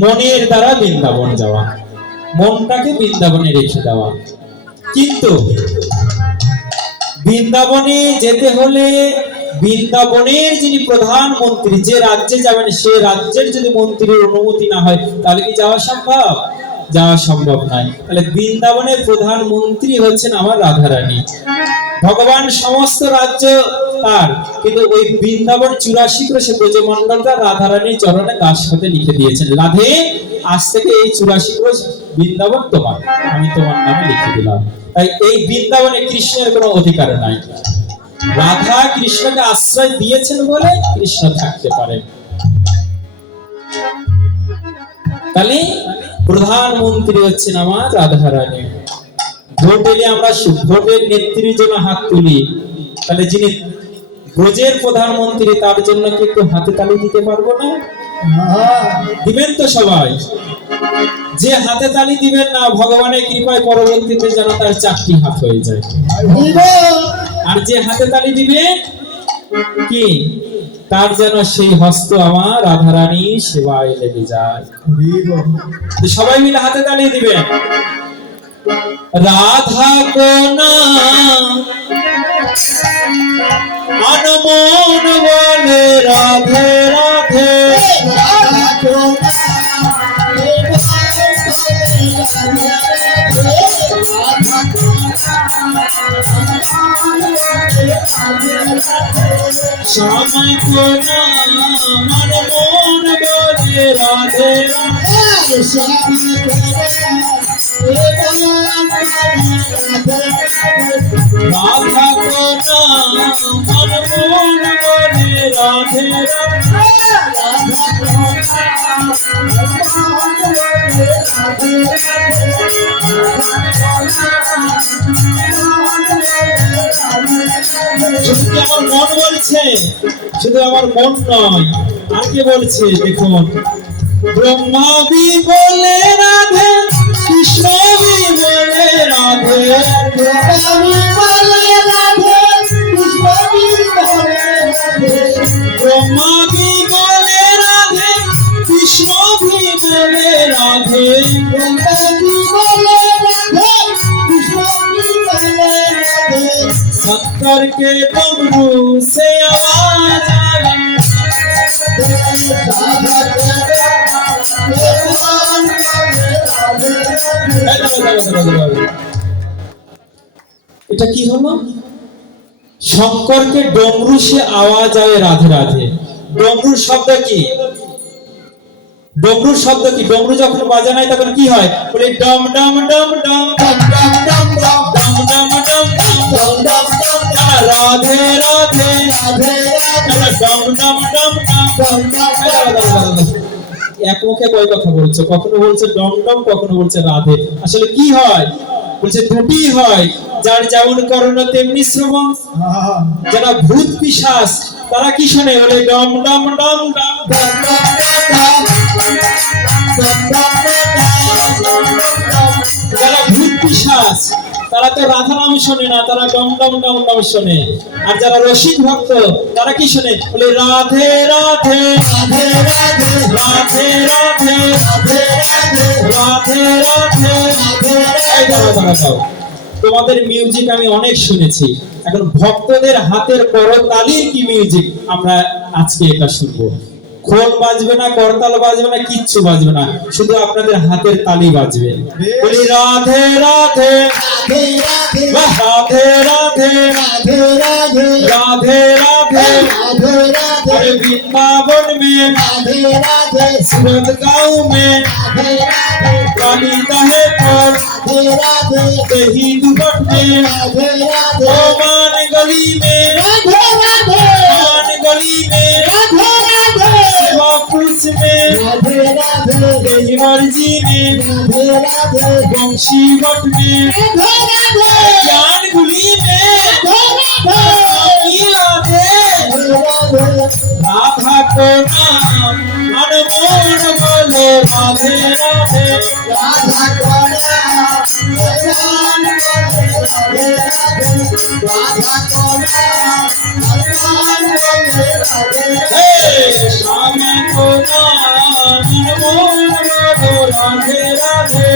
মনের দ্বারা বৃন্দাবন যাওয়া, মনটাকে বৃন্দাবনে রেখে দেওয়া। কিন্তু বৃন্দাবনে যেতে হলে বৃন্দাবনের যিনি প্রধানমন্ত্রী, যে রাজ্যে যাবেন সে রাজ্যের যদি মন্ত্রীর অনুমতি না হয় তাহলে কি যাওয়া সম্ভব? যাওয়া সম্ভব নয়। তাহলে বৃন্দাবনের প্রধানমন্ত্রী হচ্ছেন আমার রাধারানী। ভগবান সমস্ত রাজ্য তার, কিন্তু ওই বৃন্দাবন 84 ক্রোশে ব্রজমণ্ডলটা রাধারানীর চরণে দাস হতে লিখে দিয়েছেন, রাধে আজ থেকে এই 84 ক্রোশ বৃন্দাবন তোমার, আমি তোমার নামে লিখে দিলাম। তাই এই বৃন্দাবনে কৃষ্ণের কোনো অধিকার নাই। রাধা কৃষ্ণকে আশ্রয় দিয়েছেন বলে কৃষ্ণ থাকতে পারে। তাহলে প্রধানমন্ত্রী হচ্ছেন আমার রাধারানী। ভোট এলে আমরা ভোটের নেত্রীর জন্য হাত তুলি, তাহলে যিনি ব্রজের প্রধানমন্ত্রী তার জন্য কি একটু হাতে তালি দিতে পারবো না? দিবেন তো সবাই? যে হাতে তালি দিবেন না, ভগবানের কৃপায় পরবর্তীতে যেন তার 4টি হাত হয়ে যায়। আর যে হাতে তালি দিবে কি, তার যেন সেই হস্ত আমার রাধারানী সেবায় লেগে যায়। সবাই মিলে হাতে তালি দিবেন। রাধা কোনা আনমন বলে রাধে রাধে, রাধা কোনা শ্যাম কোনা আনমন বলে রাধে রাধে, রাধা কোনা আনমন বলে রাধে রাধে। শুধু আমার মন বলছে, শুধু আমার মন নয়, আর কে বলছে দেখুন, ব্রহ্মা বি বলে রাধে, কৃষ্ণ বি বলে রাধে, ব্রহ্মা বি বলে রাধে, কৃষ্ণ বি বলে রাধে, ব্রহ্মা বি বলে রাধে, কৃষ্ণ বি বলে রাধে, ব্রহ্মা বি বলে রাধে, কৃষ্ণ বি বলে রাধে। शंकर के डमरू से आवाज आई, এটা কি হলো? শঙ্করকে ডমরু সে আওয়াজ আয় রাধে রাধে। ডমরুর শব্দ কি? ডমরুর শব্দ কি? ডমরু যখন বাজানায় তখন কি হয়? বলে ডম ডম ডম ডম ডম ডম ডম ডম ডম ডম ডম ডম ডম ডম। রাধে রাধে রাধে রাধে ডম ডম ডম ডম ডম ডম। এক মুখে কয় কথা বলছে, কখনো বলছে ডম ডম, কখনো বলছে রাধে। আসলে কি হয়? বলছে দুটি হয়, যার যেমন কর্ণ তেমনি শ্রবণ। যারা ভূত পিশাচ তারা কি শোনে? বলে ডম ডম ডম ডম ডম ডম। যারা ভূত পিশাচ তারা তো রাধা নাম শোনে না, তারা ডম ডম ডম ডম শোনে। আর যারা রসিক ভক্ত তারা কি শোনে? বলে রাধে রাধে রাধে রাধে রাধে রাধে রাধে রাধে রাধে। তোমাদের মিউজিক আমি অনেক শুনেছি, এখন ভক্তদের হাতের করতালির কি মিউজিক আমরা আজকে এটা শুনবো। খোল বাজবে না, করতাল বাজবে না, কিচ্ছু বাজবে না, শুধু আপনাদের হাতের তালি বাজবে। বলি রাধে রাধে রাধে রাধে রাধে রাধে রাধে राधे वृंदावन में राधे राधे, सूरत गाँव में राधे राधे, काली दहे पर राधे राधे, दही दुपट में राधे राधे, मान गली में राधे राधे, मान गली में राधे राधे, कुछ में राधे राधे, दही मर्जी में राधे राधे, बंशी बट में राधे राधे, ज्ञान गुली में राधे राधे, राधा को नाम अनमोल बोले राधे राधे, राधा को नाम राधे राधे, राधा को नाम अनमोल बोले राधे, श्याम को नाम अनमोल রাধে রাধে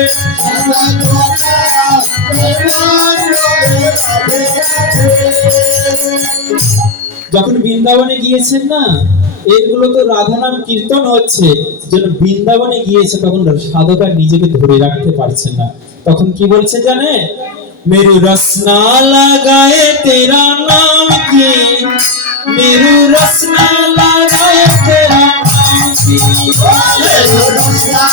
যখন বৃন্দাবনে গিয়েছেন না, এগুলো তো রাধা নাম কীর্তন হচ্ছে, যখন বৃন্দাবনে গিয়েছে তখন সাধকা নিজেকে ধরে রাখতে পারছেন না, তখন কি বলছে জানে, মেরু রসনা লাগায়ে তেরা নাম কি, মেরু রসনা লাগায়ে তেরা নাম কি, মেরু রসনা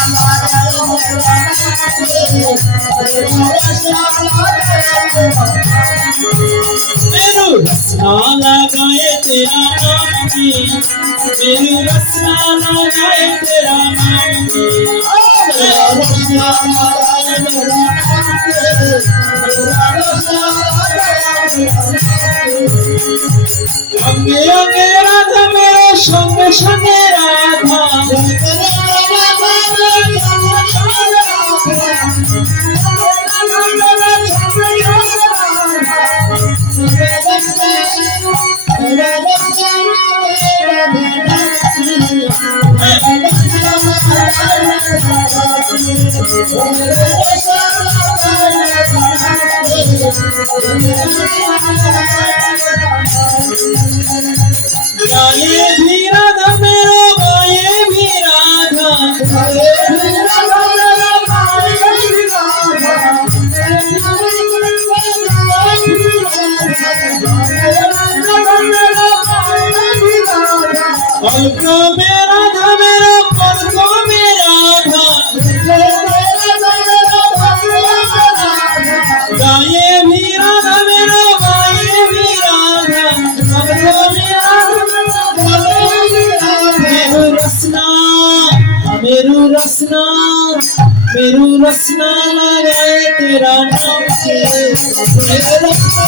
लगाए तेरा नाम की, मेरू रसना लगाए तेरा नाम की, रसना लगाए तेरा नाम की, रसना लगाए अंगे अंगे राधा मेरे संगे संगे राधा गाये भी राधा मेरो गाये भी राधा पलकों में राधा मेरो पलकों में राधा गाये भी राधा मेरो गाये भी राधा पलकों में राधा मेरू रसना मेरू रसना मेरू रसना लगाए तेरा नाम के मेरू रसना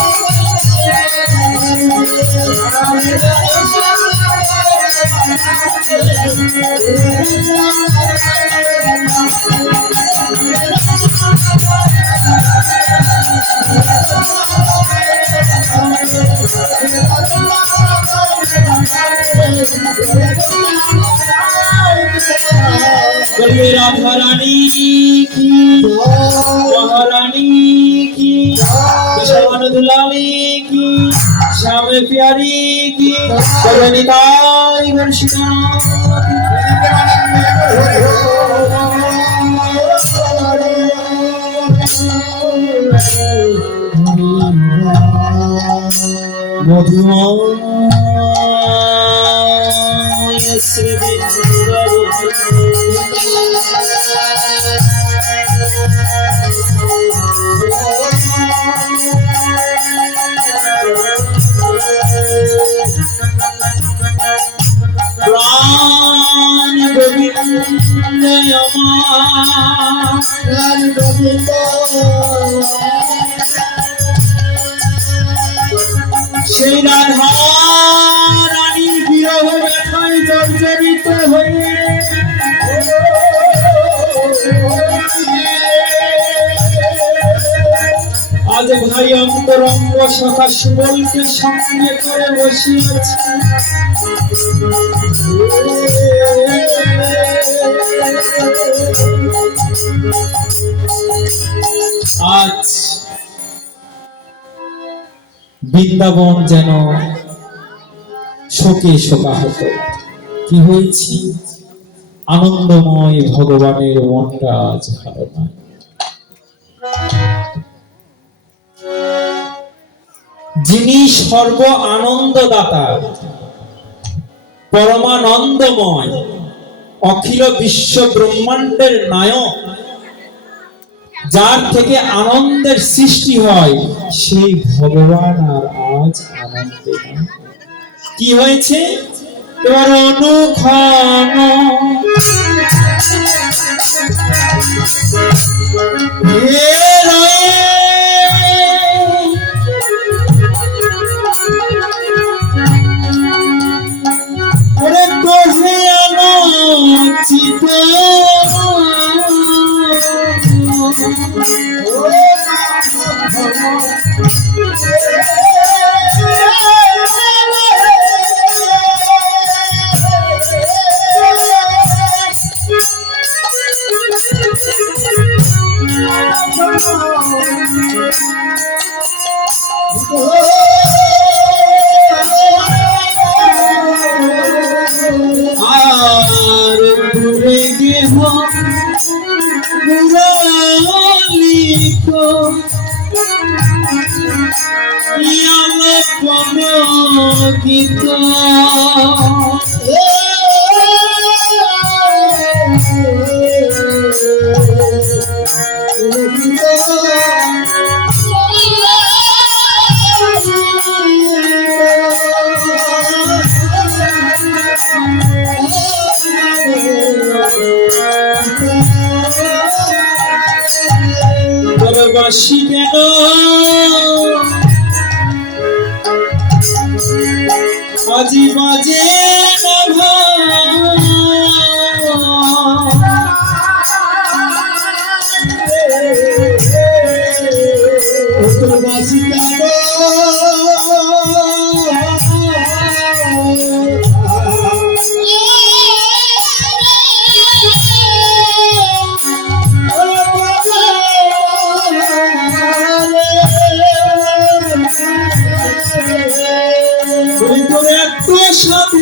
बोलिए राधा रानी की, महारानी की, श्याम दुलारी की, श्याम प्यारी की, निताई वर्षिका मधुमाय श्री प्राण गोविंद प्राण गोविंद সেই রাধা রানীর বিরহ ব্যথায় জর্জরিত হয়ে আজ ভাই অন্তরঙ্গ সখা সুবলকে সঙ্গে করে বসিয়েছে, আজ বৃন্দাবন যেন শোকে শোকাহত। কি হয়েছে? আনন্দময় ভগবানের মনটা আজ ভালো নয়। যিনি সর্ব আনন্দদাতা, পরমানন্দময়, অখিল বিশ্ব ব্রহ্মাণ্ডের নায়ক, যার থেকে আনন্দের সৃষ্টি হয়, সেই ভগবান আর আজ আনন্দে নয়। কি হয়েছে? তোর অনুক্ষণ আর ঘুরে গেহ মুরালিকো ইয়ালপন গীত বাসি কেন আজি বাজে না বাসি কেন সাথে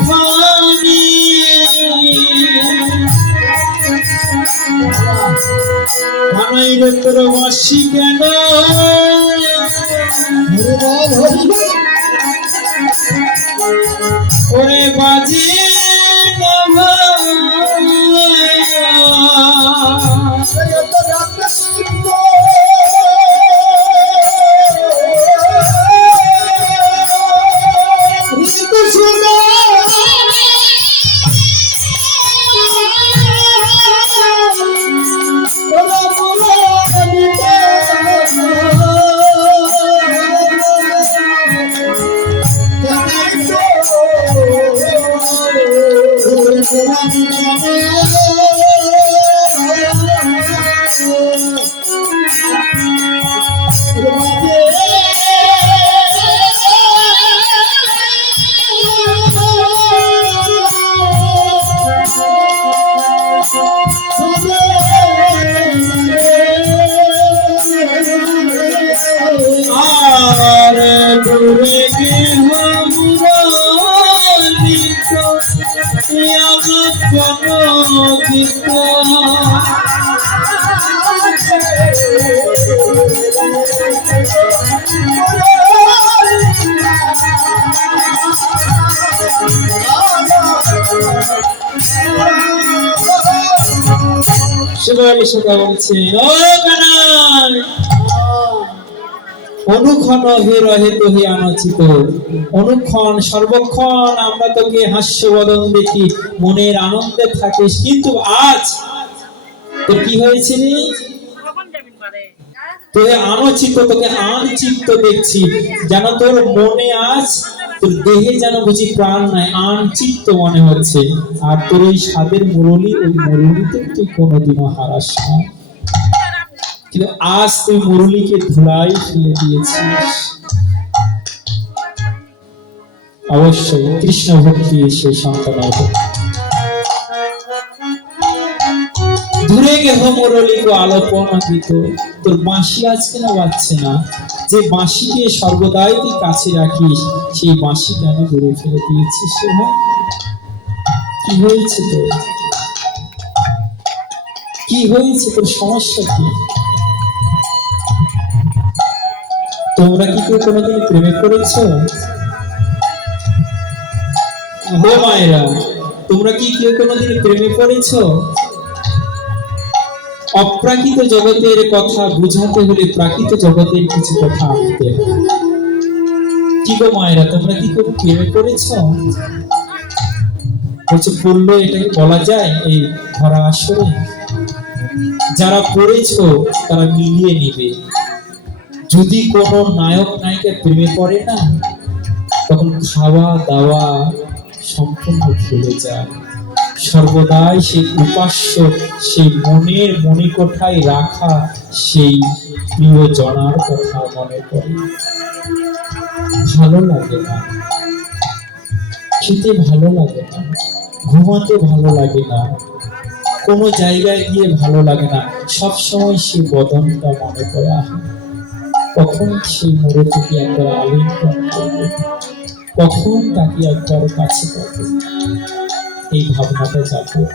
মুরালি তোর বাসি কেন ওরে বাজে না অনুক্ষণ হে রহে তোহে আনচিত অনুক্ষণ সর্বক্ষণ আমরা তোকে হাস্যবদন দেখি মনের আনন্দে থাকিস কিন্তু আজ তোর কি হয়েছিল তোকে আনচিত তোকে আনচিত্ত দেখছি যেন তোর মনে আজ তোর দেহে যেন বুঝি প্রাণ নাই আনচিত্ত মনে হচ্ছে আর তোর এই স্বাদের মুরলি ওই মুরলিতে তুই কোনোদিনও হারাস না কিন্তু আজ তুই মুরলিকে ধুলাই ফেলে দিয়েছিস অবশ্যই কৃষ্ণ ভক্তি সেই সন্তানের দূরে গেহ মুরলিকে আলোপন গীত তোর বাঁশি আজকে না বাজছে না যে বাঁশিকে সর্বদাই তুই কাছে রাখিস সেই বাঁশি কেন দূরে ফেলে দিয়েছিস কি হয়েছে তোর কি হয়েছে তোর সমস্যা কি তোমরা কি কেউ কোনোদিন প্রেমে করেছো ও মায়েরা তোমরা কি কেউ কোনোদিন প্রেমে পড়েছো অপ্রাকৃত জগতের কথা বুঝাতে হলে প্রাকৃত জগতের কিছু কথা আনতে হবে কি গো মায়েরা তোমরা কি কেউ প্রেমে পড়েছো বলছে পড়লো এটাকে বলা যায় এই ধরা আসরে যারা পড়েছো তারা মিলিয়ে নিবে যদি কোনো নায়ক নায়িকা প্রেমে পড়ে না তখন খাওয়া দাওয়া সম্পূর্ণ ভুলে যায় সর্বদাই সেই উপাস্য সেই মনের মণিকোঠায় রাখা সেই প্রিয় জনার কথা মনে পড়ে ভালো লাগে না খেতে ভালো লাগে না, ঘুমাতে ভালো লাগে না, কোনো জায়গায় গিয়ে ভালো লাগে না, সব সময় সেই বদনটা মনে পড়ে। কখন সেই মোড়ে থেকে একবার আলিঙ্গন করবে, কখন তাকে একবার কাছে পাবে, এই ভাবনাটা জাগ্রত।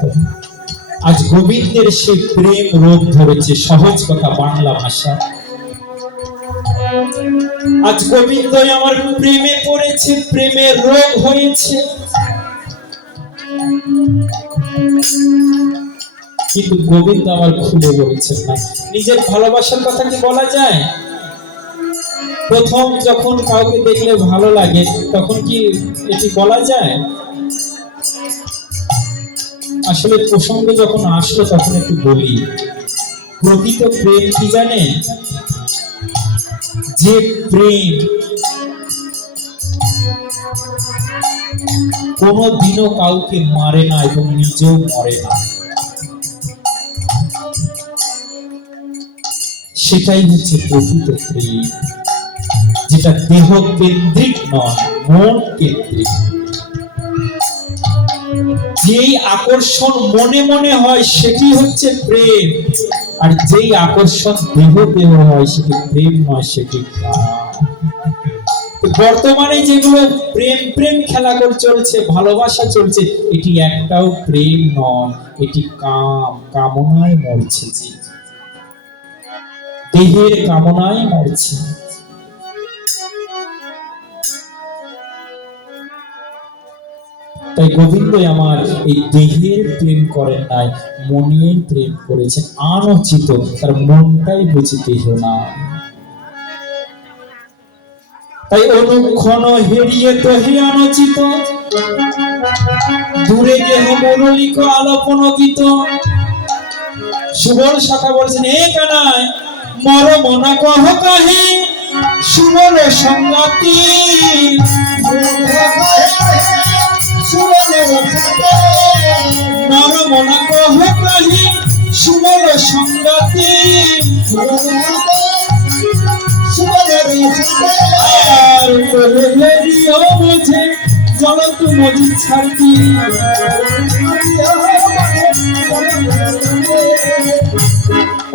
আজ গোবিন্দের সেই প্রেম রোগ ধরেছে, সহজ কথা বাংলা ভাষা। আজ গোবিন্দ আমার প্রেমে পড়েছে, প্রেমের রোগ হয়েছে। কিন্তু গোবিন্দ আমার খুলে বলছেন না। নিজের ভালোবাসার কথা কি বলা যায়? প্রথম যখন কাউকে দেখলে ভালো লাগে তখন কি এটি বলা যায়? আসলে প্রসঙ্গ যখন আসলো তখন একটু বলি। প্রকৃত প্রেম কি জানে? যে প্রেম কোনদিনও কাউকে মারে না এবং নিজেও মরে না, সেটাই হচ্ছে প্রকৃত প্রেম, যেটা দেহ কেন্দ্রিক নয়, মন কেন্দ্রিক। যেই আকর্ষণ মনে মনে হয় সেটি হচ্ছে প্রেম, আর যেই আকর্ষণ দেহ দেহ হয় সেটি প্রেম নয়, সেটি কাম। বর্তমানে যেগুলো প্রেম প্রেম খেলা করে চলছে, ভালোবাসা চলছে, এটি একটাও প্রেম নয়, এটি কাম, কামনায় মরছে, যে দেহের কামনায় মরছে। তাই গোবিন্দ আমার এই দেহের প্রেম করেন নাই, মনের প্রেম করেছেন। আনচিত, তার মনটাই বুঝি দেহ না। তাই অনুক্ষণ হেরিয়ে তহে অনুচিত, দূরে গেহ মুরলিক আলোপন গীত। সুবল সখা বলছেন, হে কানাই মর মনা কহ কাহে সুবল সঙ্গতি। মর মনা কহ কাহে সুবল সঙ্গতি। আর তোরে হেরিও বুঝে জলত মজি ছাড়তি।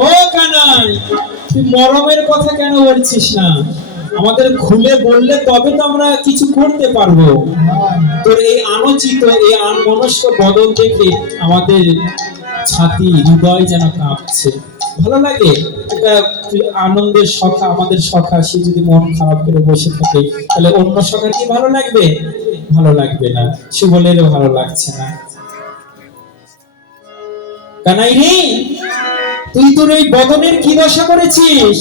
ও কানাই, তুই মরমের কথা কেন বলছিস না? আমাদের খুলে বললে তবে তো আমরা কিছু করতে পারবো। তোর এই আনচিত, এই আনমনস্ক বদল দেখে আমাদের ছাতি, হৃদয় যেন কাঁপছে। ভালো লাগে এটা। আনন্দের সখা, আমাদের সখা, সে যদি মন খারাপ করে বসে থাকে তাহলে অন্য সখা কি ভালো লাগবে? ভালো লাগবে না। সুবলেরও ভালো লাগছে না। কানাই রে, তুই তোর এই বদনের কি দশা করেছিস?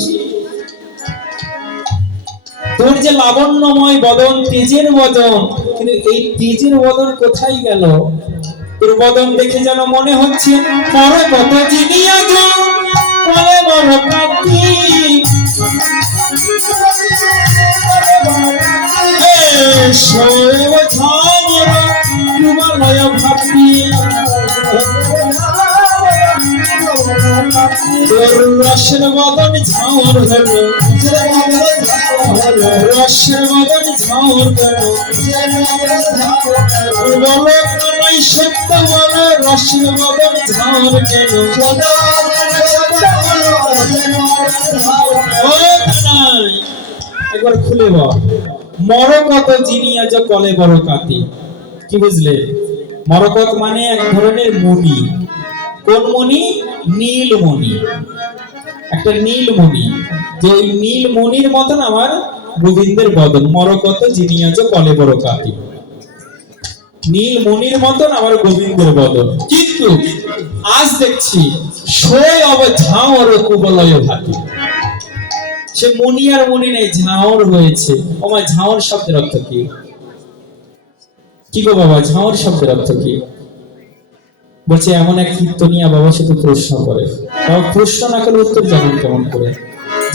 তোর যে লাবণ্যময় বদন, তেজের বদন, কিন্তু এই তেজের বদন কোথায় গেল? তোর বদন দেখে যেন মনে হচ্ছে মরে কত চিনিয়া গো বলে বড় কাকি। শৈব ঝামর হিমালয় ভাবি, তোর রসের বদন ঝামর হলো, রসের বদন ঝামর হলো। বলো কানাই সত্য বলো, রসের বদন ঝামর কেন? ও কানাই, একবার খুলে বল। মরকত জিনিয়াজ কলে বড় কাতি। কি বুঝলে? মরকত মানে এক ধরনের মণি। কোন মণি? নীলমণি। একটা নীলমণি, যে ওই নীলমণির মতন আমার গোবিন্দের বদন। মরকত জিনিয়াজ কলে বড় কাতি, নীলমণির মতন আমার গোবিন্দের বদন। কিন্তু আজ দেখছি সই অব ঝাঁওর কুবলয় ভাতি। সে মণি আর মণি নেই, ঝাঁওর হয়েছে। ওমা, ঝাঁওর শব্দের অর্থ কি? কি গো বাবা, ঝাঁওর শব্দের অর্থ কি? বলছে এমন এক কীর্তনিয়া বাবা শুধু প্রশ্ন করে। বাবা প্রশ্ন না করলে উত্তর জানেন কেমন করে?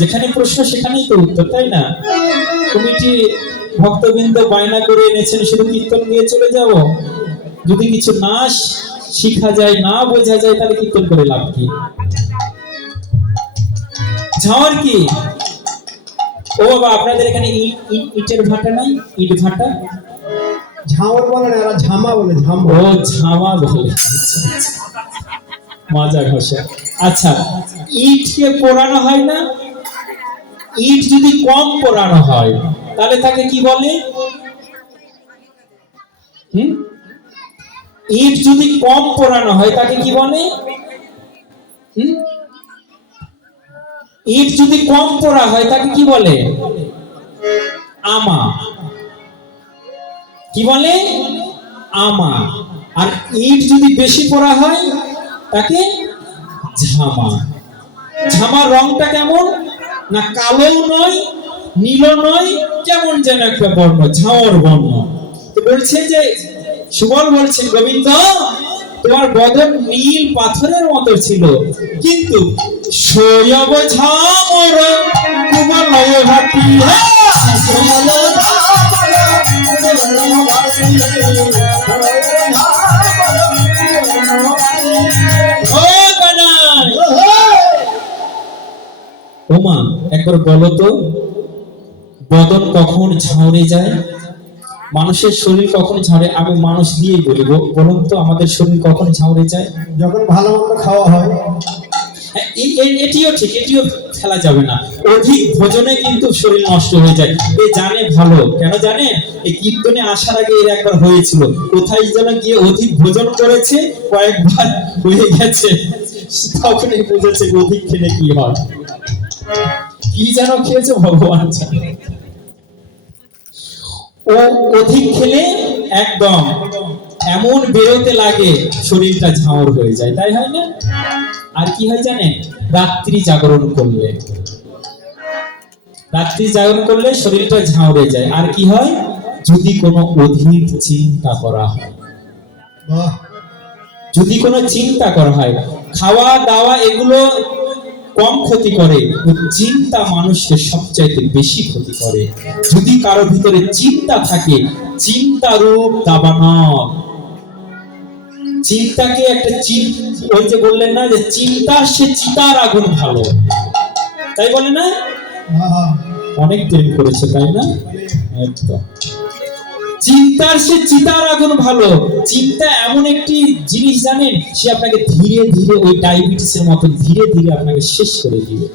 যেখানে প্রশ্ন সেখানেই তো উত্তর, তাই না? কমিটি ভক্তবৃন্দ বায়না করে এনেছেন শুধু কীর্তন গিয়ে চলে যাব। যদি কিছু না শিখা যায়, না বোঝা যায়, তাহলে কীর্তন করে লাভ কি? ঝাঁওর কি? ও বাবা, আপনাদের এখানে ইটের ভাটা নাই? ইট ভাটা ঝামর বলে না, এরা ঝামা বলে, ঝামা। ও ঝামা বলে, আচ্ছা, আচ্ছা। মাজা ঘষা। আচ্ছা, ইটকে পোড়ানো হয় না? ইট যদি কম পোড়ানো হয় তাহলে তাকে কি বলে? ইট যদি কম পোড়ানো হয় তাকে কি বলে? ইট যদি কম পোড়া হয় তাকে কি বলে? আমা। কি বলে? আমা। আর ইট যদি বেশি পোড়া হয় তাকে ঝামা। ঝামার রংটা কেমন? না কালোও নয়, নীলও নয়, কেমন যেন একটা বর্ণ, ঝামর বর্ণ। তো বলছে যে সুবল বলছেন, গোবিন্দ তোমার বদন নীল পাথরের মতো ছিল, কিন্তু শৈব ঝামর কুবলয় ভাতি। ওমা একবার বলো তো, বদন কখন ঝাউরে যায়? মানুষের শরীর কখন ঝাউরে? আমি মানুষ দিয়েই বলি, বলুন তো আমাদের শরীর কখন ঝাউরে যায়? যখন ভালো মন্দ খাওয়া হয়। এটিও ঠিক, এটিও ফেলা যাবে না। অধিক ভোজনে কিন্তু শরীর নষ্ট হয়ে যায়। এ জানে ভালো, কেন জানে? এই কীর্তনে আসার আগে এর একবার হয়েছিল, কোথায় যেন গিয়ে অধিক ভোজন করেছে, কয়েকবার হয়ে গেছে, তখনই বুঝেছে অধিক খেলে কি হয়। কি যেন খেয়েছে ভগবান জানে। ও অধিক খেলে একদম এমন বেরোতে লাগে, শরীরটা ঝাউর হয়ে যায়, তাই হয় না? আর কি হয় জানেন? রাত্রি জাগরণ করলে, রাত্রি জাগরণ করলে শরীরটা ঝাউরে যায়। আর কি হয়? যদি কোনো অধিক চিন্তা করা হয়, যদি কোনো চিন্তা করা হয়, খাওয়া দাওয়া এগুলো কম ক্ষতি করে, চিন্তা মানুষকে সবচাইতে বেশি ক্ষতি করে। যদি কারো ভিতরে চিন্তা থাকে, চিন্তা রূপ দাবানল। চিন্তাকে একটা ওই যে বললেন না যে চিন্তা সে চিতার আগুন ভালো, তাই বলে না? অনেক প্রেম করেছে, তাই না? একদম। চিন্তার সে চিতার আগুন ভালো। চিন্তা এমন একটি জিনিস জানেন, সে আপনাকে ধীরে ধীরে ওই ডায়াবেটিসের মতো ধীরে ধীরে আপনাকে শেষ করে দিবে।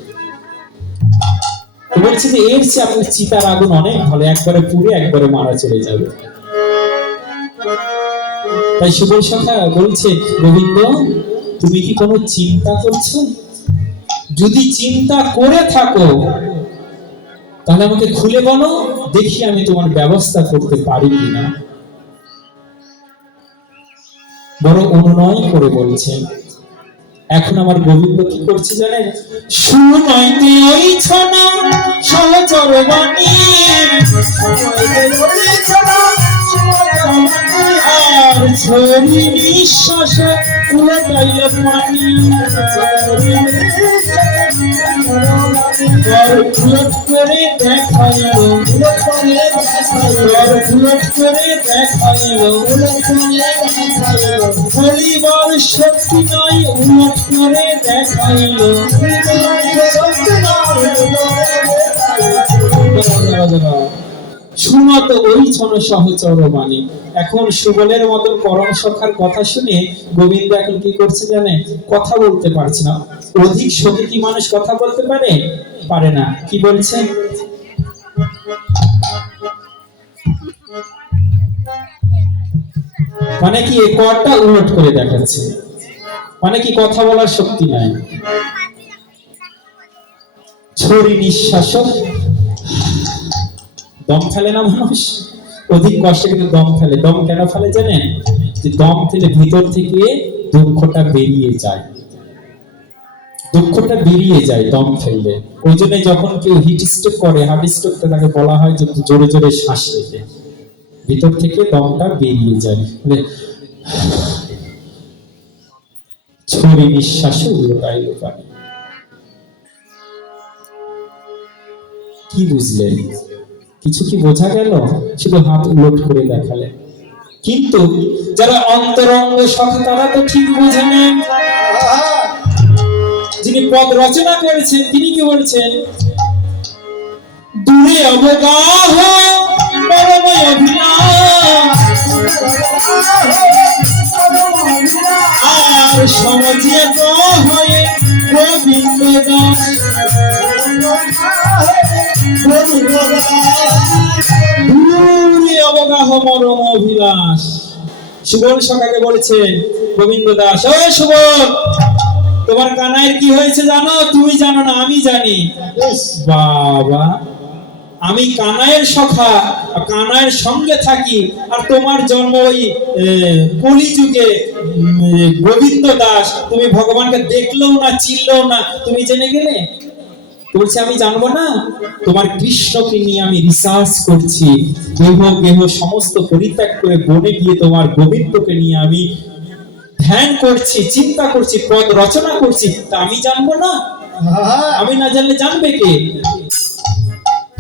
বলছে যে এর চেয়ে আপনার চিতার আগুন অনেক ভালো, একবারে পুড়ে একবারে মারা চলে যাবে। তাই সুবল সখা বলছে, গোবিন্দ তুমি কি কোনো চিন্তা করছো? যদি চিন্তা করে থাকো তাহলে আমাকে খুলে বলো, দেখি আমি তোমার ব্যবস্থা করতে পারি কিনা। বড় অনুনয় করে বলছেন। এখন আমার গোবিন্দ কি করছে জানেন? শুনাইতে ওই ছনা সহচর বাণী, আর ঝরি নিঃশ্বাসে উলটাইল পানি। উলট করে দেখাইল, উলট করে দেখাইল, বলিবার শক্তি নাই, উলট করে দেখাইল। শুনত ওই ছন সহচর বাণী। এখন সুবলের মতন পরম সখার কথা শুনে গোবিন্দ এখন কি করছে জানে? কথা বলতে পারছে না। অধিক শোকে কি মানুষ কথা বলতে পারে? পারে না। কি বলছে? মানে কি এই কর্ডটা উলট করে দেখাচ্ছে, মানে কি কথা বলার শক্তি নাই। ছড়ি নিঃশ্বাস, দম ফেলে না মানুষ, অধিক কষ্টে কিন্তু দম ফেলে। দম কেন ফেলে জানেন? যে দম ফেলে ভিতর থেকে দুঃখটা বেরিয়ে যায়, দুঃখটা বেরিয়ে যায় দম ফেললে। ওই জন্য যখন কেউ হিট স্ট্রোক করে, হার্ট স্ট্রোক, তাকে বলা হয় যে জোরে জোরে শ্বাস নিতে, ভিতর থেকে দমটা বেরিয়ে যায়। ছড়ি নিঃশ্বাস উলটাইল পানি। কি বুঝলেন? কিছু কি বোঝা গেল? শুধু হাত উলট করে দেখালেন। কিন্তু যারা অন্তরঙ্গ সখা তারা তো ঠিক বুঝে নেন। যিনি পদ রচনা করেছেন তিনি কি বলছেন? দূরে অবগাহ পরময় অভিলাষ, সমঝে হয়ে গোবিন্দ দাস দূরে অবগাহ মরম অভিলাষ। সুবল সখাকে বলেছেন গোবিন্দ দাস, ও সুবল, তোমার কানাইয়ের কি হয়েছে জানো? তুমি জানো না, আমি জানি। বাবা, আমি কানাইয়ের সখা, কানাইয়ের সঙ্গে থাকি, আর তোমার জন্ম ওই কলিযুগে গোবিন্দ দাস, তুমি ভগবানকে দেখলেও না, চিনলেও না, তুমি জেনে গেলে? বলছে আমি জানবো না? তোমার কৃষ্ণকে নিয়ে আমি রিসার্চ করছি, দেহ গেহ সমস্ত পরিত্যাগ করে বনে গিয়ে তোমার গোবিন্দকে নিয়ে আমি ধ্যান করছি, চিন্তা করছি, পদ রচনা করছি, তা আমি জানবো না? আমি না জানলে জানবে কে?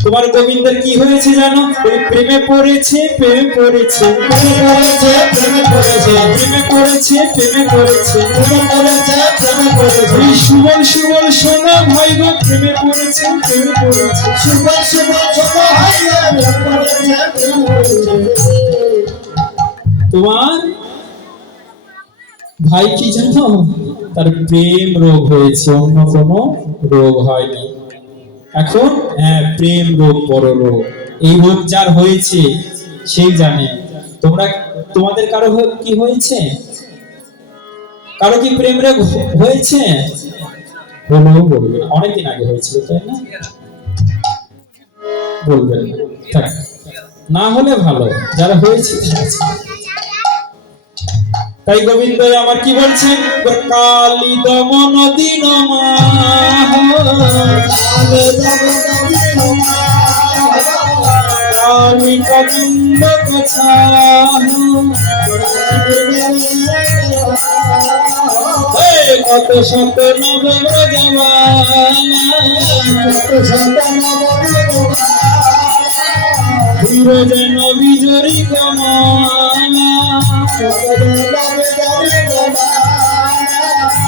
তোমার গোবিন্দের কি হয়েছে জানো? প্রেমে পড়েছে, প্রেমে পড়েছে, প্রেমে পড়েছে, প্রেমে পড়েছে, প্রেমে পড়েছে, প্রেমে পড়েছে, প্রেমে পড়েছে, প্রেমে পড়েছে। সুবল সুবল শোনো ভাই গো, প্রেমে পড়েছে, প্রেমে পড়েছে, সুবল সুবল শোনো ভাই গো, প্রেমে পড়েছে, প্রেমে পড়েছে। তোমার ভাই কি জানো? তার প্রেম রোগ হয়েছে, অন্য কোনো রোগ হয়নি। এখন হ্যাঁ, প্রেম রোগ বড় রোগ। এই রোগ যার হয়েছে সেই জানে। তোমাদের কারো কি হয়েছে? কারো কি প্রেম রোগ হয়েছে? বলবো বলবেন, অনেকদিন আগে হয়েছিল, তাই না? বলবেন না হলে ভালো, যারা হয়েছে। তাই গোবিন্দ আমার কি বলছেন? কালী দমন দিন কালী গোবিন্দ কথা কত শত নবব্রজমালা, ধীর যেন বিজয়ী কমালা।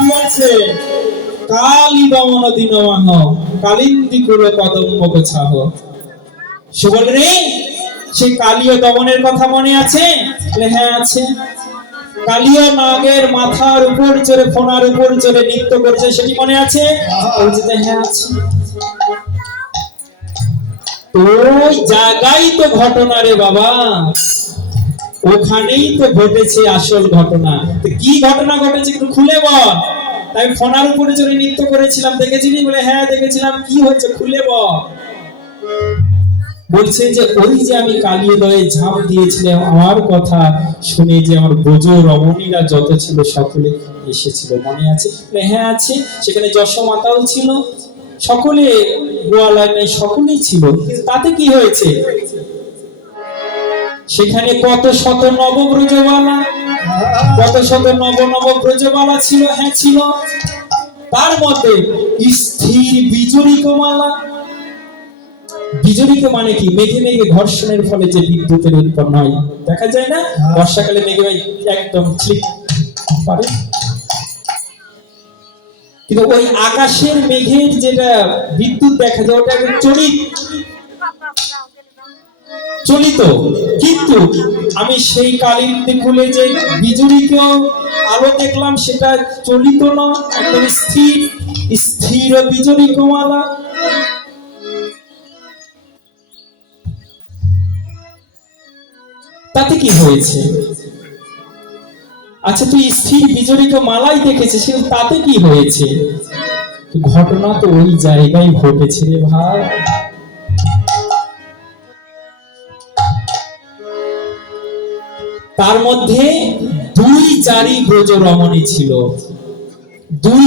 বলছে কালী দমন দিনমাহ কালিন্দী কুলে কদম্ব গোছাহ। সুবল রে, সেই কালীয় দমনের কথা মনে আছে? হ্যাঁ আছে। কালীয় নাগের মাথার উপর চড়ে, ফোনার উপর চড়ে নৃত্য করেছে, সেটি মনে আছে? বলছে হ্যাঁ আছে। ওই জায়গায় তো ঘটনা রে বাবা, ওখানেই তো ঘটেছে আসল ঘটনা। তো কি ঘটনা ঘটেছে একটু খুলে বল। তাই ফোনার উপরে চড়ে নৃত্য করেছিলাম, দেখেছিলি? বলে হ্যাঁ দেখেছিলাম। কি হয়েছে খুলে বল। বলছে যে ওই যে আমি কালিয়োদয়ে ঝাঁপ দিয়েছিলাম, আমার কথা শুনে যে আমার ব্রজ রমণীরা যত ছিল সকলে এসেছিল, মনে আছে? হ্যাঁ আছে। সেখানে যশোমাতাও ছিল, সকলে গোয়ালায় নেই, সকলেই ছিল। তাতে কি হয়েছে? সেখানে কত শত নবব্রজবালা, কত শত নব ব্রজবালা ছিল। হ্যাঁ ছিল। তার মধ্যে স্থির বিজড়িকমালা। বিজড়িত মানে কি? মেঘে মেঘে ঘর্ষণের ফলে যে বিদ্যুতের উৎপন্ন হয়, দেখা যায় না? বর্ষাকালে মেঘে একদম ক্লিক পারে, কিন্তু ওই আকাশের মেঘের যেটা বিদ্যুৎ দেখা যায় ওটা একদম চলিত। কিন্তু আমি সেই কালিন্দী কুলে যে বিজুড়িকে আলো দেখলাম, সেটা চলিত না, একদম স্থির স্থির বিজড়িকমালা। তাতে কি হয়েছে? আচ্ছা, তুই স্থির বিজড়িত মালাই দেখেছিস, কিন্তু তাতে কি হয়েছে? ঘটনা তো ওই জায়গায় ঘটেছে রে ভাই। তার মধ্যে দুই চারি ব্রজ রমণী ছিল। দুই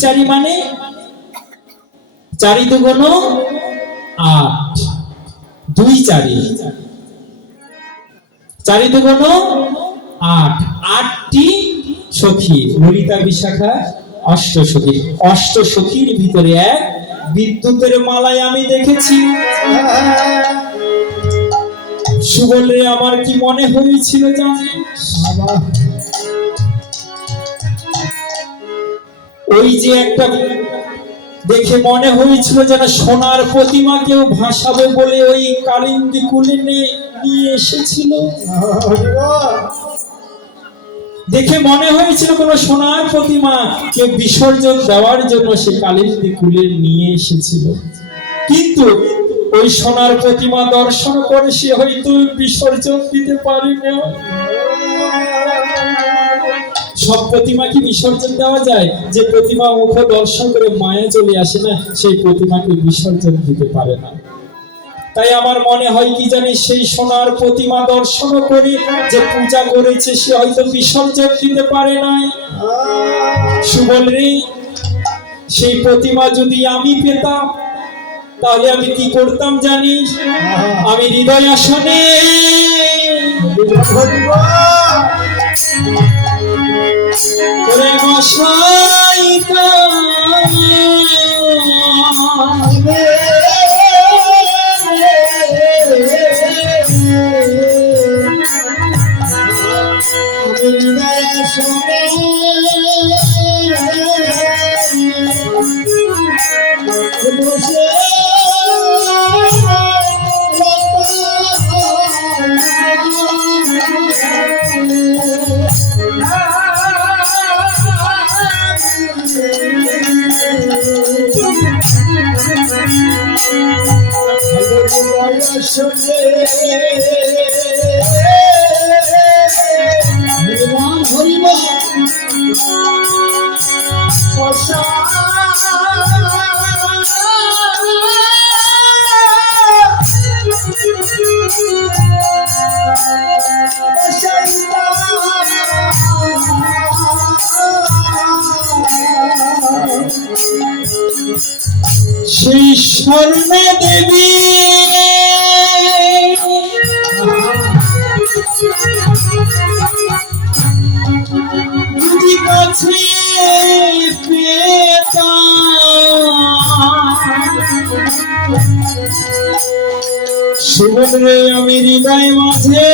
চারি মানে চারি দুগুণ 8, দুই চারি, চারি দুগুণ 8, 8টি সখী। ললিতা বিশাখা অষ্টসখী। অষ্টসখীর ভিতরে এক বিদ্যুতের মালায় আমি দেখেছি। সুবলে আমার কি মনে হয়েছিল জানেন? ওই যে একটা দেখে মনে হয়েছিল যেন সোনার প্রতিমা কেউ ভাসাবে বলে ওই কালিন্দী কুলে নিয়ে এসেছিল। দেখে মনে হয়েছিল কোন সোনার প্রতিমা কে বিসর্জন দেওয়ার জন্য সে কালিন্দী কুলে নিয়ে এসেছিল, কিন্তু ওই সোনার প্রতিমা দর্শন করে সে হয়তো বিসর্জন দিতে পারে না। সব প্রতিমা কি বিসর্জন দেওয়া যায়? যে প্রতিমা মুখ দর্শন করে মায়া চলে আসে না, সেই প্রতিমাকে বিসর্জন দিতে পারে না। তাই আমার মনে হয় কি জানি, সেই সোনার প্রতিমা দর্শন করে যে পূজা করেছে সে হয়তো বিসর্জন দিতে পারে নাই। সুবলরে, সেই প্রতিমা যদি আমি পেতাম তাহলে আমি কি করতাম জানিস? আমি হৃদয় আসনে করে বসাইতাম। সেই স্বর্ণ দেবী যদি কাছে পেতাম, সুবলরে আমি হৃদয় মাঝে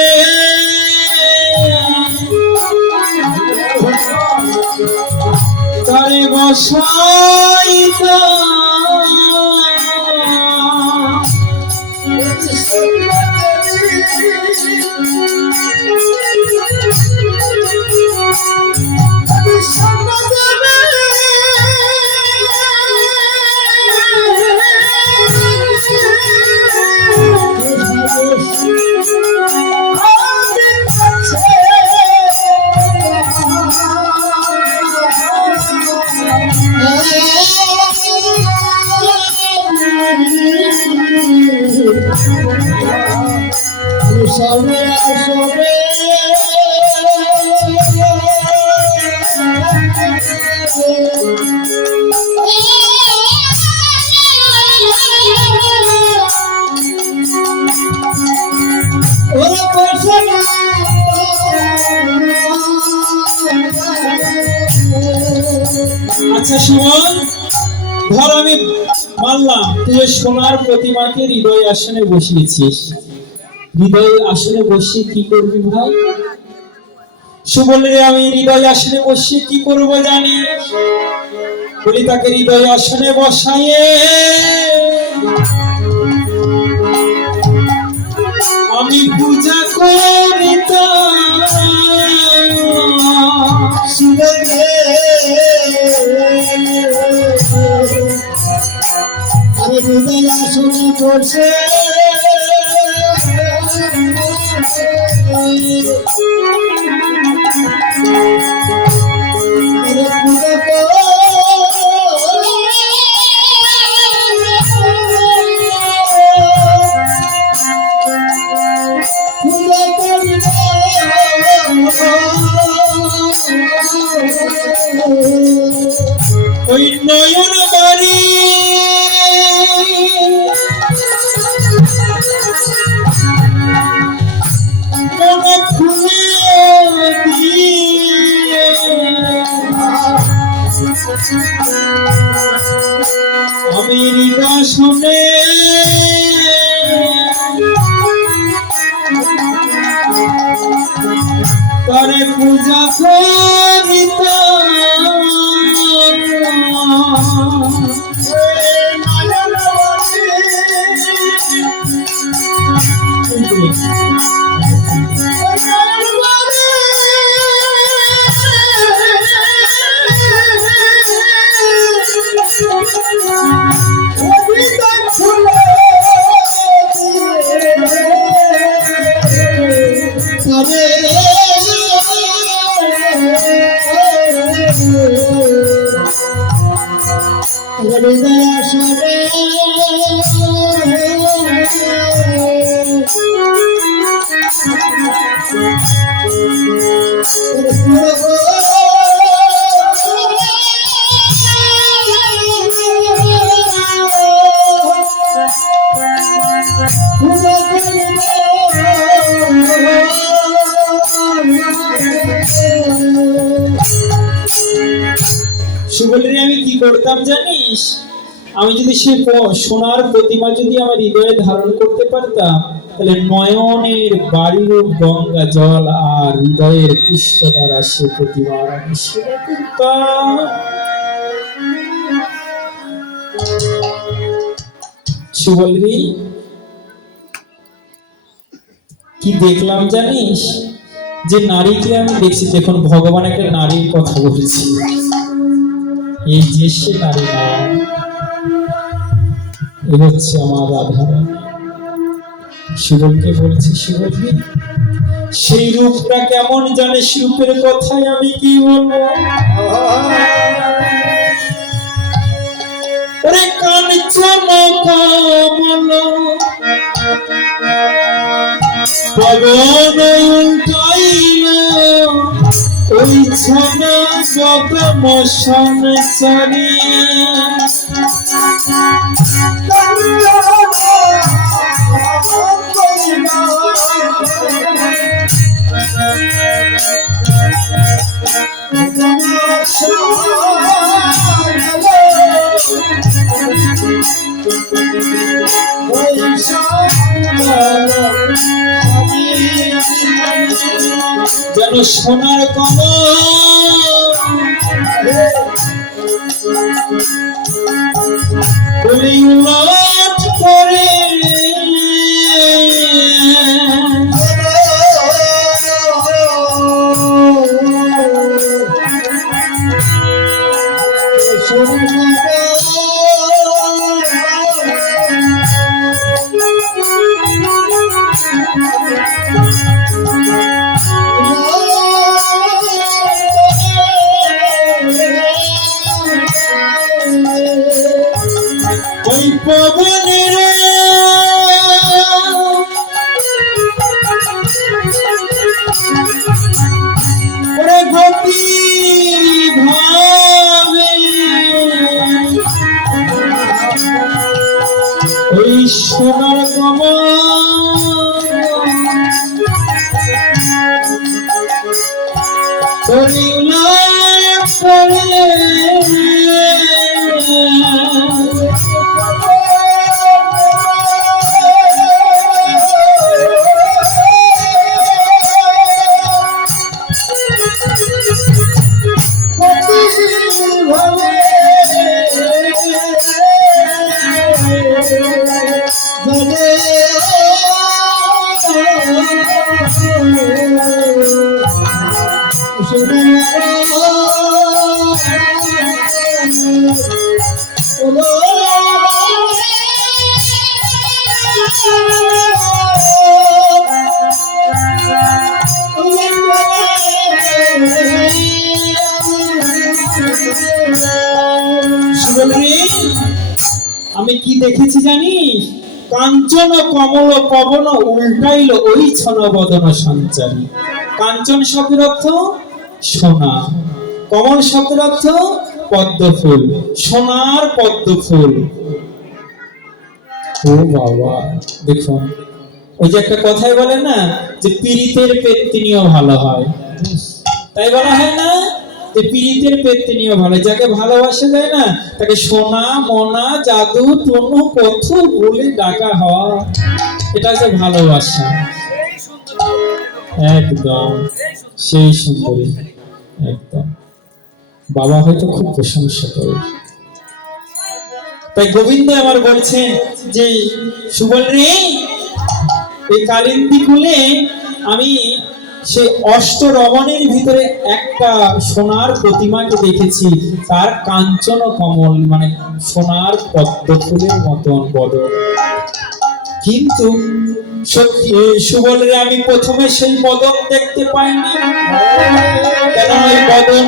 তারে বসাইতাম। আচ্ছা সুমন, ধর আমি মানলাম তুই সোনার প্রতিমাকে হৃদয় আসনে বসিয়েছিস, হৃদয় আসনে বসিয়ে কি করবি ভাই? সুবলরে আমি হৃদয় আসনে বসিয়ে কি করব জানি? বলি তাকে হৃদয় আসনে বসাইয়ে আমি পূজা করিতাম। আমি হৃদয় আসনে বসে ওই নয়ন বাড়ি কোন ফুলে আমি হৃদয় শুনে তারে পূজা করিতাম। সুবলের আমি কি করতাম জানিস? আমি যদি সে সোনার প্রতিমা যদি আমার হৃদয়ে ধারণ করতে পারতাম, তাহলে নয়নের বাড়ির গঙ্গা জল আর হৃদয়ের পুষ্প দ্বারা সে প্রতিমার আমি সেবা করতাম। সুবলরি কি দেখলাম জানিস? যে নারীকে আমি দেখছি, দেখুন ভগবান একটা নারীর কথা বলছি, এই যে সে নারী নাম, এ হচ্ছে আমার রাধারানী। সুবলকে বলছি, সুবলকে সেই রূপটা কেমন জানিস? রূপের কথায় আমি কি বলবো? ওরে কাঞ্চন কমল পবন উল্টাইল, ওই ছনা গগন সংসারী। যেন সোনার কমল উলট করে ওই পবনের ওরে গতি ভাবে ওই সোনার কমল উল্লাস করে আমি কি দেখেছি জানিস? কাঞ্চন কমল পবন উল্টাইল, ওই ছন বদন সঞ্চারী। কাঞ্চন শব্দের অর্থ সোনা, কমল শব্দের অর্থ পদ্ম ফুল, সোনার পদ্ম ফুল। ও বাবা, দেখুন ওই যে একটা কথাই বলে না, যে পীড়িতের পেত্তিনিও ভালো হয়, তাই বলা হয় না? যে পীড়িতের পেত্তিনিও ভালো, যাকে ভালোবাসা যায় না তাকে সোনা মনা জাদু টনু পথু বলে ডাকা হয়, এটা হচ্ছে ভালোবাসা। একদম সেই সুন্দরী, একদম বাবা হয়তো খুব প্রশংসা করে। তাই গোবিন্দ আমার বলছেন যে সুবল রে, এই কালিন্দী কুলে আমি সেই অষ্টরমণের ভিতরে একটা সোনার প্রতিমাকে দেখেছি, তার কাঞ্চন কমল মানে সোনার পদ্ম ফুলের মতন বদন। কিন্তু সুবলের আমি প্রথমে সেই বদন দেখতে পাইনি, কেন ওই বদন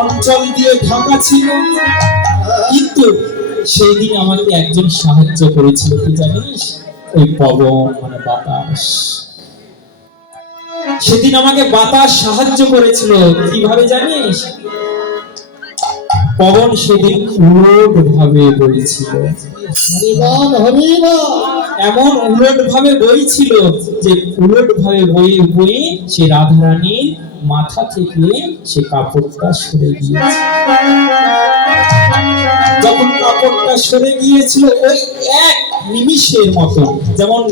অঞ্চল দিয়ে ঢাকা ছিল। কিন্তু সেই দিন আমাকে একজন সাহায্য করেছিল, কি জানিস? ওই পবন মানে বাতাস। সেদিন আমাকে বাতাস সাহায্য করেছিল, কিভাবে জানিস? পবন সেদিন উলট ভাবে বইছিল। হরিবল হরিবল। এমন উলট ভাবে বইছিল যে উলট ভাবে বয়ে বয়ে সে রাধারানীর মাথা থেকে সে কাপড়টা সরে গিয়েছে। যখন কাপড়টা সরে গিয়েছিল ওই এক নিমিষের মতো, যেমন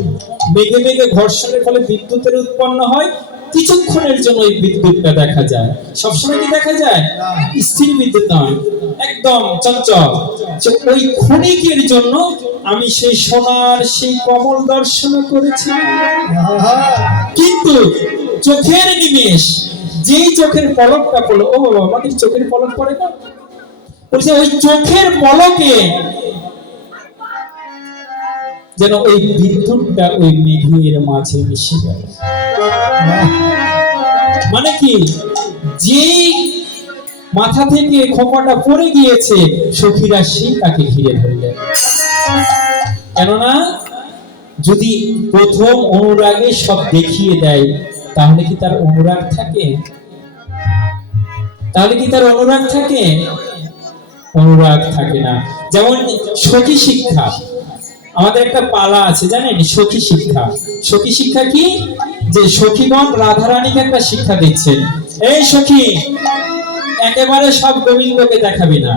মেঘে মেঘে ঘর্ষণের ফলে বিদ্যুতের উৎপন্ন হয়, কিছুক্ষণের জন্য ওই বিদ্যুৎটা দেখা যায়। সবসময় কি দেখা যায়? স্থির বিদ্যুৎ নয়, একদম চঞ্চল। ওই ক্ষণিকের জন্য আমি সেই সোনার সেই কমল দর্শন করেছি। কিন্তু চোখের নিমেষ, যেই চোখের পলকটা পড়লো, ও বাবা, আমাদের চোখের পলক পড়ে না, বলছে ওই চোখের পলকে যেন ওই বিদ্যুৎটা ওই মেঘের মাঝে মিশে গেল। মানে কি, যে মাথা থেকে খোপাটা পড়ে গিয়েছে, সখীরা সেই তাকে ঘিরে ধরলেন। কেননা যদি প্রথম অনুরাগে সব দেখিয়ে দেয়, তাহলে কি তার অনুরাগ থাকে? তাহলে কি তার অনুরাগ থাকে? অনুরাগ থাকে না। যেমন সখী শিক্ষা, আমাদের একটা পালা আছে জানেন, সখী শিক্ষা। সখী শিক্ষা কি? যে সখীগণ রাধারানীকে একটা শিক্ষা দিচ্ছেন, এই সখী, একেবারে সব গোবিন্দকে দেখাবি না,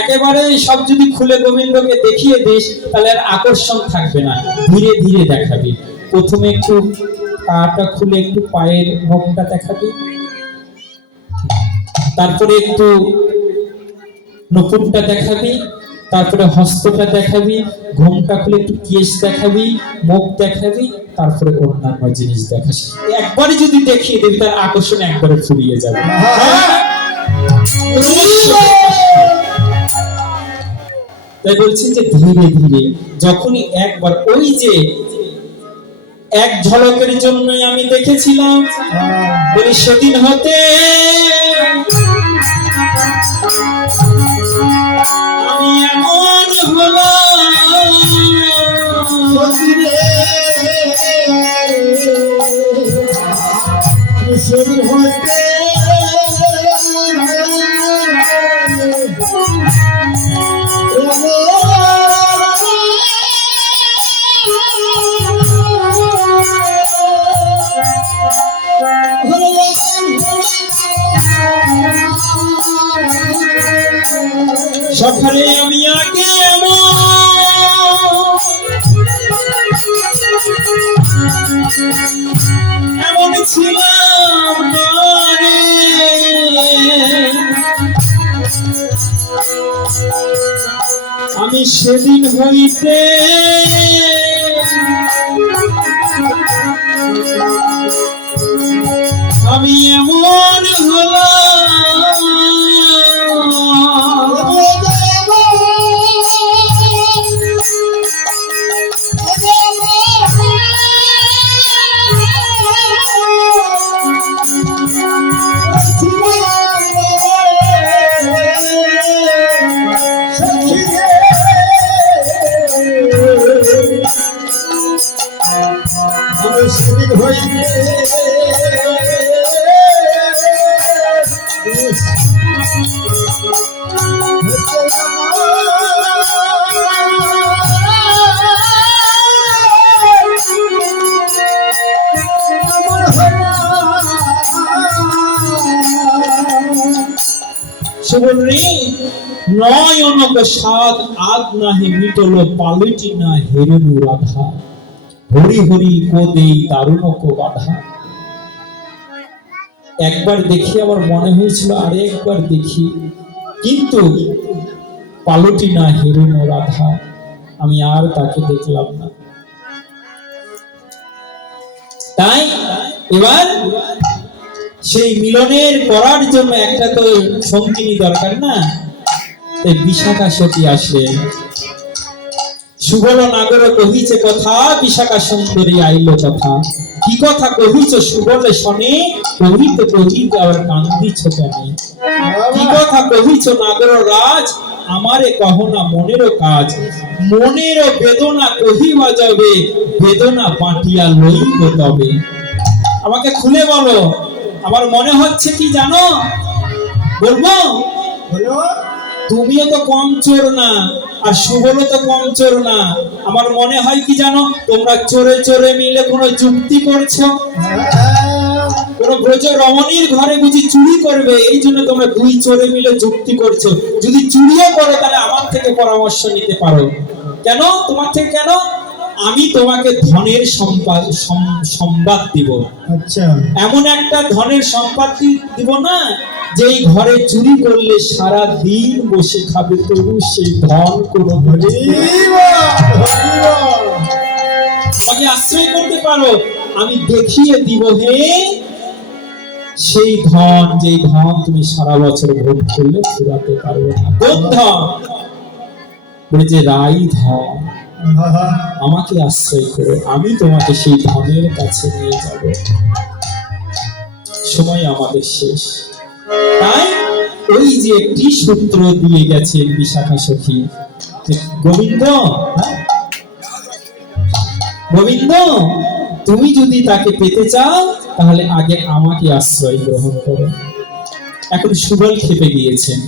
একেবারে সব যদি খুলে গোবিন্দকে দেখিয়ে দিস তাহলে আর আকর্ষণ থাকবে না, ধীরে ধীরে দেখাবি। প্রথমে একটু পাটা খুলে একটু পায়ের নখটা দেখাবি, তারপরে একটু নপুরটা দেখাবি, তারপরে হস্তটা দেখাবি, ঘুমটা খুলে একটু কেশ দেখাবি, মুখ দেখাবি, তারপরে অন্যান্য জিনিস দেখাস। একবারই যদি দেখিয়ে দিবি তার আকর্ষণ একবারে ফুরিয়ে যাবে। তাই বলছেন যে ধীরে ধীরে, যখনই একবার, ওই যে এক ঝলকের জন্যই আমি দেখেছিলাম, বলি সেদিন হতে আমি এমন হলাম, সেদিন হতে সকালে আমি আগে এমন ছিলাম না রে, আমি সেদিন হইতে আমি এমন হলাম, সেদিন হইতে সুবর্ণী নয়নক সাদ আদ নাহি মিটল পালিটি না হেরেনু রাধা, হরি হরি কোদেই দারুণক বাধা। একবার দেখি আমার মনে হয়েছিল আরে একবার দেখি, কিন্তু পালটি না হেরেনু রাধা, আমি আর তাকে দেখলাম না। তাই এবার সেই মিলনের করার জন্য একটা তো সঙ্গিনী দরকার না, তাই বিশাখা সতী আসলেন। সুবল নাগর কহিছে কথা, বিশাখা সুন্দরী আইল কথা। কি কথা কহিছ সুবলে শনে, কহিতে কহিতে আবার কান্দিছ কেন? কি কথা কহিছ নাগর রাজ, আমারে কহ না মনেরও কাজ। মনের বেদনা কহিবা যাবে, বেদনা বাঁটিয়া লইব তবে। আমাকে খুলে বলো, আমার মনে হচ্ছে কি জানো? বলবো? তুমিও তো কম চোর না, আর সুবলও তো কম চোর না। আমার মনে হয় কি জানো, তোমরা চোরে চোরে মিলে কোনো যুক্তি করছো, কোন ব্রজ রমণীর ঘরে বুঝি চুরি করবে, এই জন্য তোমরা দুই চোরে মিলে যুক্তি করছো। যদি চুরিও করো তাহলে আমার থেকে পরামর্শ নিতে পারো। কেন তোমার থেকে? কেন? আমি তোমাকে ধনের সংবাদ দিব। আচ্ছা, এমন একটা ধনের সম্পদ দিব না, যেই ঘরে চুরি করলে সারা দিন বসে খাবে, তবু সেই ধন কোনো আমাকে আশ্রয় করতে পারো। আমি দেখিয়ে দিব হে সেই ধন, যেই ধন তুমি সারা বছর ভোগ করলে ফুরাতে পারবে না। কোন ধন? বলে যে রাই ধন। আমাকে আশ্রয় করো, আমি তোমাকে সেই ধনের কাছে নিয়ে যাব। সময় আমাদের শেষ, তাই ওই যে একটি সূত্র দিয়ে গেছেন বিশাখা সখী, গোবিন্দ, গোবিন্দ তুমি যদি তাকে পেতে চাও তাহলে আগে আমাকে আশ্রয় গ্রহণ করো। এখন সুবল খেপে গিয়েছেন।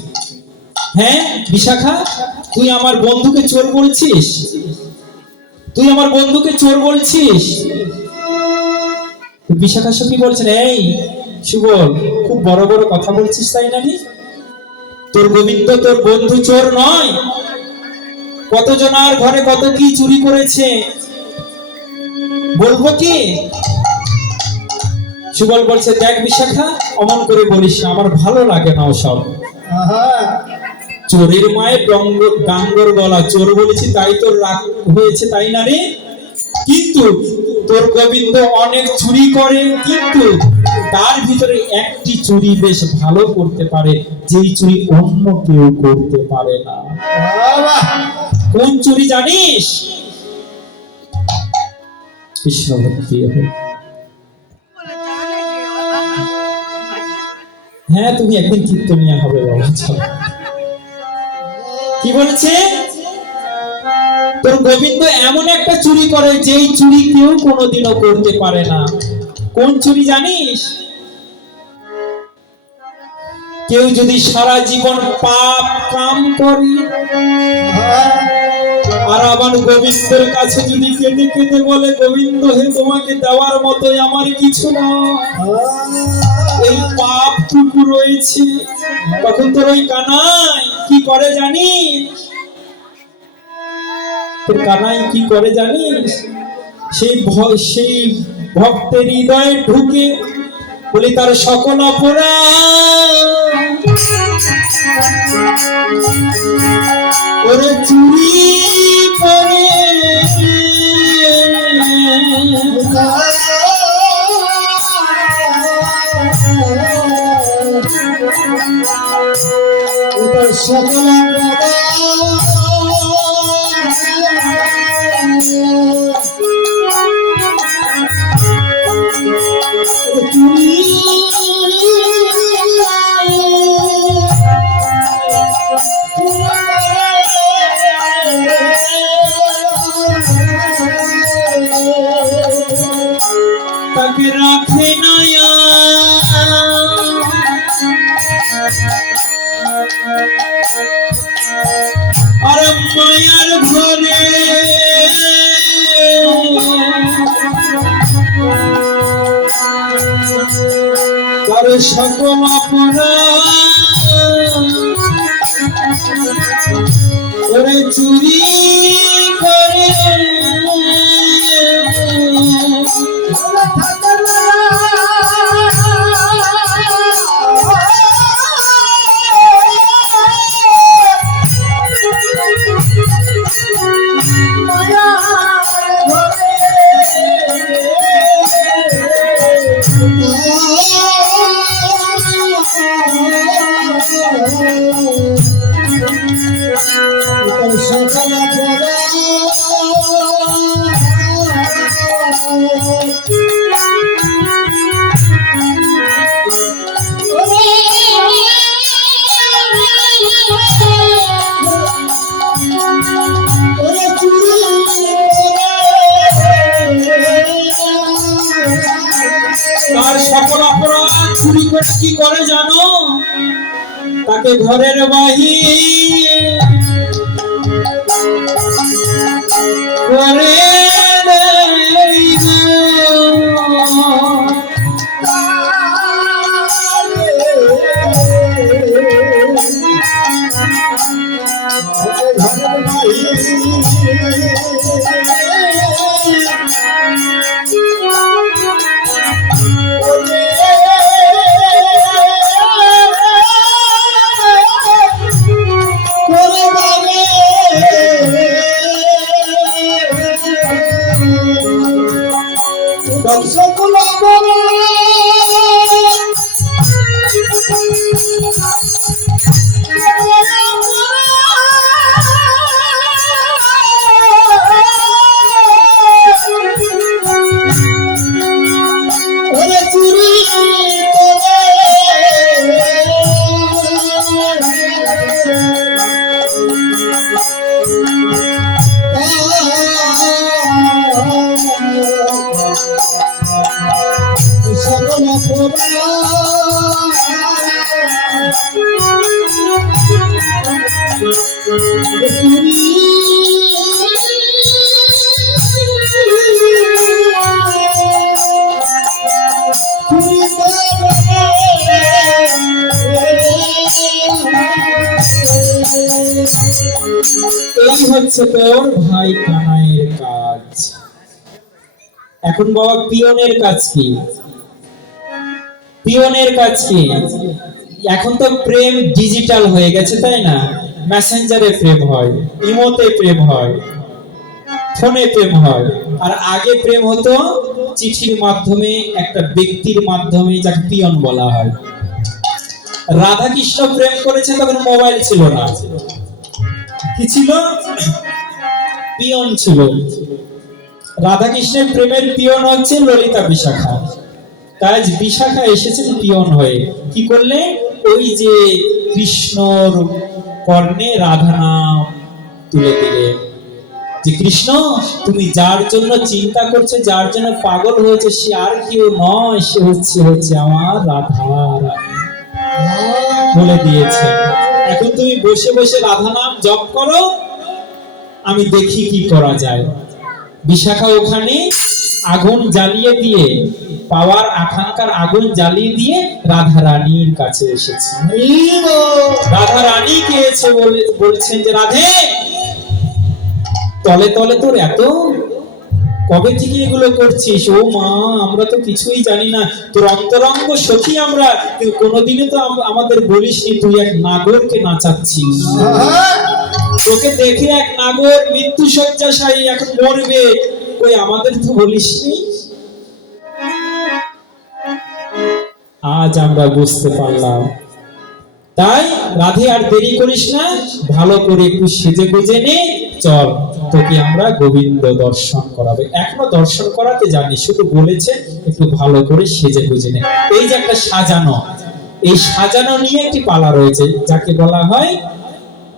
হ্যাঁ বিশাখা, তুই আমার বন্ধুকে চোর বলছিস? তুই আমার বন্ধুকে চোর বলছিস? বিশাখা সখী বলছেন, এই সুবল, খুব বড় বড় কথা বলছিস তাই নাকি? তোর গোবিন্দ তোর বন্ধু চোর নয়? কতজনার ঘরে কত কি চুরি করেছে, বলবো কি? সুবল বলছে, দেখ বিশাখা, অমন করে বলিস না, আমার ভালো লাগে না ওসব। চোরের মায়ের ডাঙ্গর গলা, চোর বলেছি তাই তোর রাগ হয়েছে তাই না রে? কিন্তু তোর গোবিন্দ অনেক চুরি করে, কিন্তু তার ভিতরে একটি চুরি বেশ ভালো করতে পারে, যেই চুরি অন্য কেউ করতে পারে না। কোন চুরি জানিস? কৃষ্ণ ভক্তি। হ্যাঁ, তুমি একদিন কীর্তনিয়া হবে বাবা। কি বলেছে? তোর গোবিন্দ এমন একটা চুরি করে, যেই চুরি কেউ কোনোদিনও করতে পারে না। কোন চুরি জানিস? কেউ যদি সারা জীবন পাপ কাম করে আর আমার গোবিন্দের কাছে যদি কেঁদে কেঁদে বলে, গোবিন্দ হে, তোমাকে দেওয়ার মতোই আমার কিছু না, এই পাপটুকু রয়েছে, তখন তোর ওই কানাই কি করে জানিস? তোর কানাই কি করে জানিস? সেই ভক্তের হৃদয়ে ঢুকে বলে তার সকল অপরাধ ওরে চুরি করে সকল তাকে রাখে না আর মায়ার ঘরে তার সকল অপরাধ ওরে চুরি করে সকল তার সকল অপরাধ চুরি করে কি করে জানো? তাকে ঘরের বাহির করে দেই গো। এই হচ্ছে তোর ভাই কানাইয়ের কাজ। এখন বাবা পিয়নের কাজ কি? পিয়নের কাজ কি? এখন তো প্রেম ডিজিটাল হয়ে গেছে, তাই না? মেসেঞ্জারে প্রেম হয়, ইমোতে প্রেম হয়, ফোনে প্রেম হয়। আর আগে প্রেম হতো চিঠির মাধ্যমে, একটা ব্যক্তির মাধ্যমে, যাকে পিয়ন বলা হয়। রাধা কৃষ্ণ প্রেম করেছে তখন মোবাইল ছিল না, কি ছিল? পিয়ন ছিল। রাধা কৃষ্ণের প্রেমের পিয়ন হচ্ছে ললিতা বিশাখা। তাই বিশাখা এসেছেন পিয়ন হয়ে। কি করলে? ওই যে কৃষ্ণর কর্ণে রাধা নাম তুলে দিলেন, যে কৃষ্ণ তুমি যার জন্য চিন্তা করছো, যার জন্য পাগল হয়েছে, সে আর কেউ নয়, সে হচ্ছে আমার রাধা বলে দিয়েছে। এখন তুমি বসে বসে রাধা নাম জপ করো, আমি দেখি কি করা যায়। বিশাখা ওখানে আগুন জ্বালিয়ে দিয়ে, পাওয়ার আকাঙ্ক্ষার আগুন জ্বালিয়ে দিয়ে রাধা রানীর কাছে এসেছে। রাধা রানী কে এসে বলছেন যে রাধে, তলে তলে তোর এত কবে থেকে এগুলো করছিস? ও মা, আমরা তো কিছুই জানি না, তোর অন্তরঙ্গ সখী আমরা, কিন্তু কোনোদিনও তো আমাদের বলিসনি তুই এক নাগরকে নাচাচ্ছিস। তোকে দেখে এক নাগর মৃত্যু শয্যাশায়ী এখন মরবে, ওই আমাদের তো বলিসনি। আজ আমরা বুঝতে পারলাম। তাই রাধে আর দেরি করিস না, ভালো করে একটু সেজে গুজে নে, চল তোকে আমরা গোবিন্দ দর্শন করাবে। এখনো দর্শন করাতে জানি, শুধু বলেছে একটু ভালো করে সেজে গুজে নে। এই যে একটা সাজানো, এই সাজানো নিয়ে একটি পালা রয়েছে, যাকে বলা হয়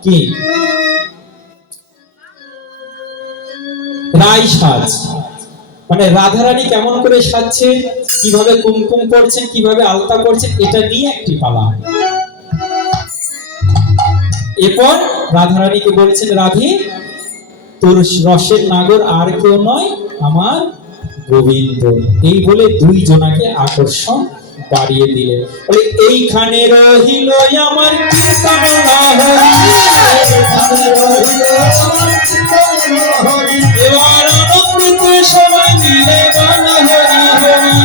কি? রাই সাজ। মানে রাধারানী কেমন করে সাজছে, কিভাবে কুমকুম করছেন, কিভাবে আলতা করছেন, এটা নিয়ে একটি পালা। এরপর রাধারানীকে বলছেন, রাধে তোর রসের নাগর আর কেউ নয়, আমার গোবিন্দ। এই বলে দুই জনাকে আকর্ষণ বাড়িয়ে দিলেন। বলে এইখানে রহিল আমার কীর্তন হরি, এবার অমৃত সবাই মিলে গান হরি হরি।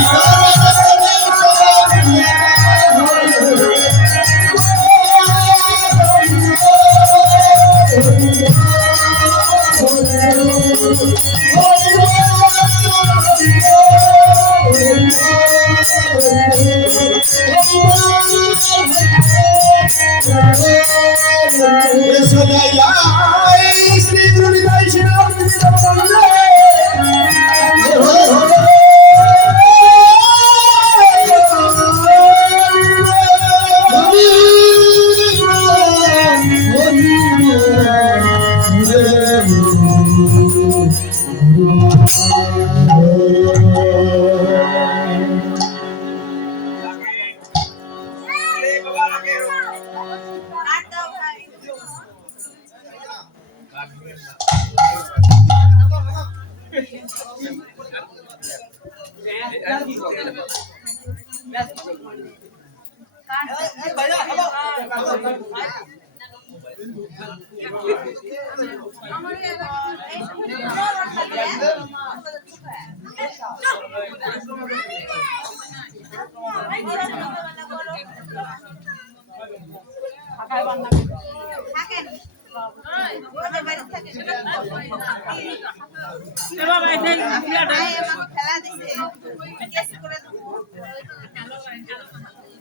শ্রী গুরু নিতাই শ্রী রাম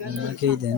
আমাকেই দেন।